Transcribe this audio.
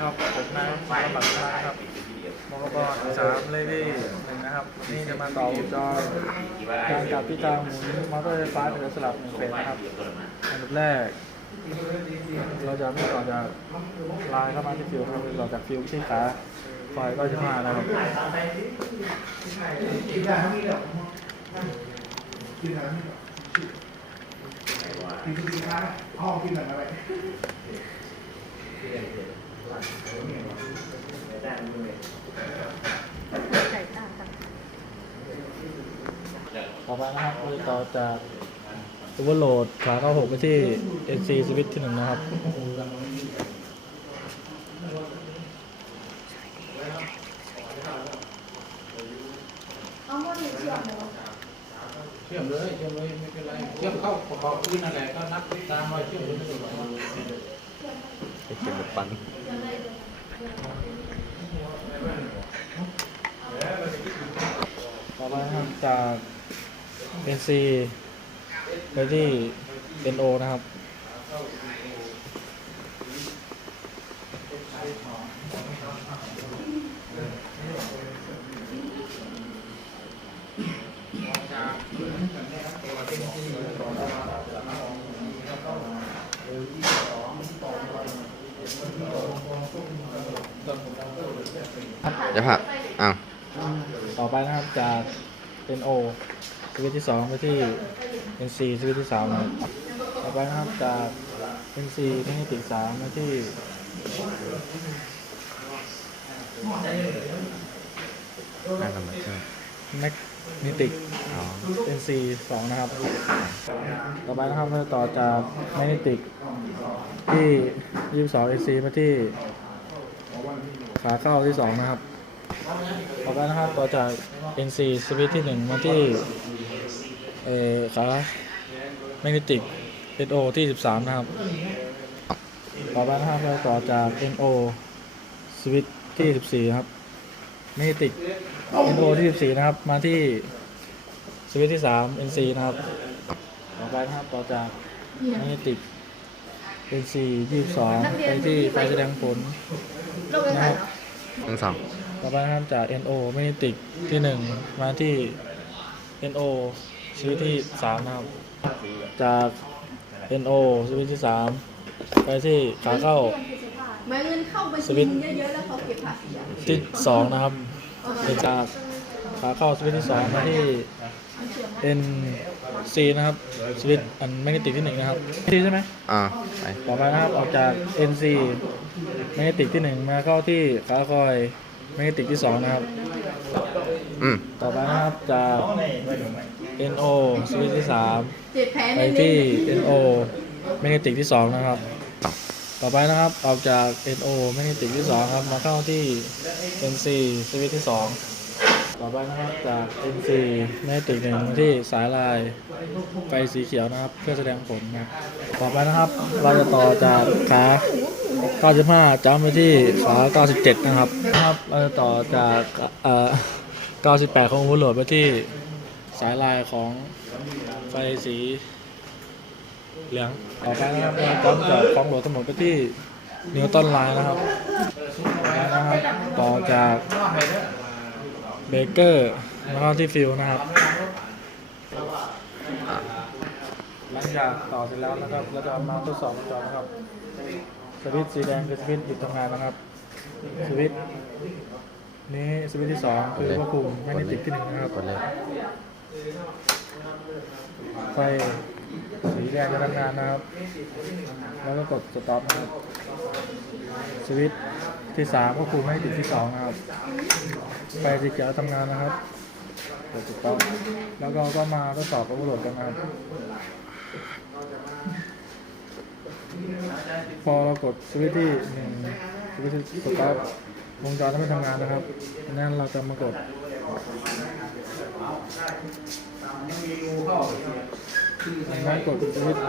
ครับผมนายมรบัตรนะครับมรบสามเลดี้หนึ่งนะครับวันนี้จะมาต่อวงจรการจับที่ทางหมุนมอเตอร์ไฟฟ้าเป็นสลับหนึ่งเฟสนะครับอันดับแรก เราจะไม่ต่อจากลายเข้ามาที่ฟิวครับเราต่อจากฟิวที่ขาไฟก็จะมานะครับไก่ตาค่ะ ต่อไปนะครับเราจะต่อจากโอเวอร์โหลดขาเข้าหกไปที่ NC สวิตที่หนึ่งนะครับเอามดหนึ่งเลยเชื่อมเลยเชื่อมเลยไม่เป็นไรเชื่อมเข้าประกอบพื้นนั่นแหละก็นับตามรอยเชื่อมเลยไม่องห่วง ไอ้เก็บแบบปันต่อไปนะครับจาก NC ไปที่ NO นะครับ เดี๋ยวผักอ้าวต่อไปนะครับจาก NO สวิตช์ที่สองไปที่ NC สวิตช์ที่สามนะครับต่อไปนะครับจาก NC แมกเนติกสามมาที่น่าทำไมใช่ไหมแมกเนติกอ๋อ NC สองนะครับ ต่อไปนะครับเราต่อจากแมกเนติกที่22 NC มาที่ ขาเข้าที่สองนะครับต่อไปนะครับต่อจาก NC สวิตช์ที่หนึ่งมาที่เออขาแมกเนติก NO ที่13นะครับ ต่อไปนะครับเราต่อจาก NO สวิตช์ที่14ครับแมกเนติก NO ที่14นะครับ มาที่สวิตช์ที่3 NC นะครับ ต่อไปนะครับต่อจากแมกเนติก NC 22ไปที่ไฟแสดงผล ลงไปใส่เหรอทั้งสองต่อไปนะครับจาก NO แมกเนติกที่1มาที่ NO สวิตช์ที่3นะครับ จาก NO สวิตช์ที่3ไปที่ขาเข้าแม้เงินเข้าไปสวิตช์เยอะๆแล้วเขาเก็บภาษีอะที่2นะครับเป็นจากขาเข้าสวิตช์ที่2มาที่ NC นะครับสวิตช์อันแมกเนติกที่1นะครับที่ใช่ไหมอ่าไปต่อไปนะครับออกจาก NC แมกเนติกที่1มาเข้าที่ขาคอยแมกเนติกที่2นะครับ อืมต่อไปนะครับจาก NO สวิตช์ที่เจ็บแผล3ไปเน้นๆที่ NO แมกเนติกที่2นะครับ ต่อไปนะครับออกจาก NO แมกเนติกที่2ครับมาเข้าที่ NC สวิตช์ที่2 ต่อไปนะครับจาก NC แมกเนติกหนึ่งที่สายลายไฟสีเขียวนะครับ เพื่อแสดงผลนะต่อไปนะครับ เราจะต่อจากขา 95จ้ำไปที่ขา 97 นะครับนะครับเราจะต่อจากเอ่อ98 ของหัวโหลดไปที่สายลายของไฟสีเหลืองต่อไปนะครับเราจ้ำจากของโหลดทั้งหมดไปที่นิวตันไลน์นะครับนะครับต่อจาก เบเกอร์แล้วก็ที่ฟิลนะครับหลังจากต่อเสร็จแล้วนะครับเราจะเอามาทดสอบวงจรนะครับสวิตช์สีแดงคือสวิตช์หยุดทำงานนะครับสวิตช์นี้สวิตช์ที่สองคือควบคุมแมกเนติกที่หนึ่งนะครับกดเลย ไฟสีแดงจะทำงานนะครับ แล้วก็กดสต็อปนะครับสวิตที่สามควบคุมแมกเนติกที่สองนะครับ ไฟสีเขียวทำงานนะครับกดสต็อปแล้วก็ก็มาทดสอบโอเวอร์โหลดกันนะครับพอเรากดสวิตที่หนึ่งสวิตที่สต็อปวงจรจะไม่ทำงานนะครับดังนั้นเราจะมากด ดังนั้กดสวิตช์ว